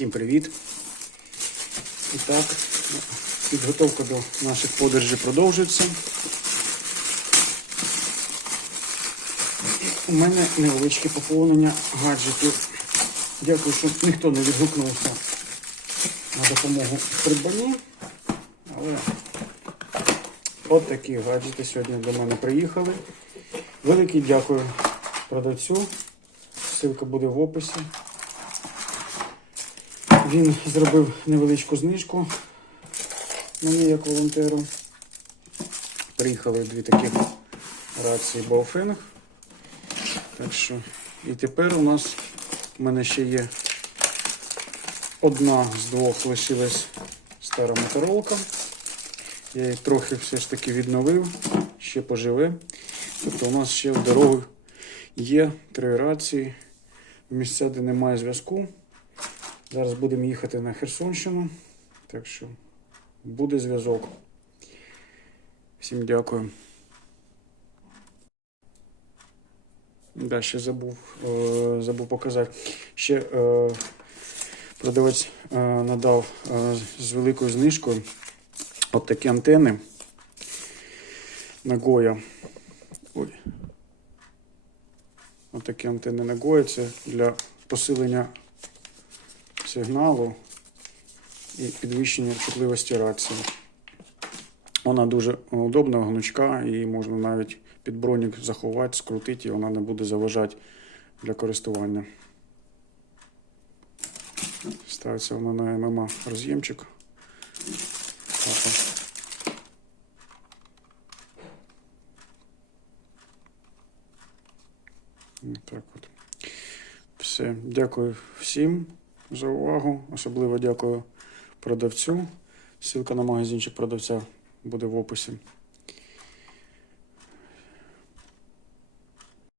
Всім привіт! І так, підготовка до наших подорожей продовжується. У мене невеличке поповнення гаджетів. Дякую, що ніхто не відгукнувся на допомогу в придбанні. Але от такі гаджети сьогодні до мене приїхали. Велике дякую продавцю. Ссылка буде в описі. Він зробив невеличку знижку мені як волонтеру. Приїхали дві такі рації Baofeng. Так що, і тепер у нас в мене ще є одна з двох лишилась стара моторолка. Я її трохи все ж таки відновив, ще поживе. Тобто у нас ще в дорогу є три рації в місця, де немає зв'язку. Зараз будемо їхати на Херсонщину. Так що буде зв'язок. Всім дякую. Да, ще забув, е, забув показати. Ще е, продавець е, надав е, з великою знижкою от такі антени Нагоя. Ой. От такі антени Нагоя. Це для посилення сигналу і підвищення чутливості рації. Вона дуже удобна, гнучка, і можна навіть під бронік заховати, скрутити, і вона не буде заважати для користування. Ставиться вона на ММА роз'ємчик. Так от. Все. Дякую всім за увагу. Особливо дякую продавцю. Ссылка на магазинчик продавця буде в описі.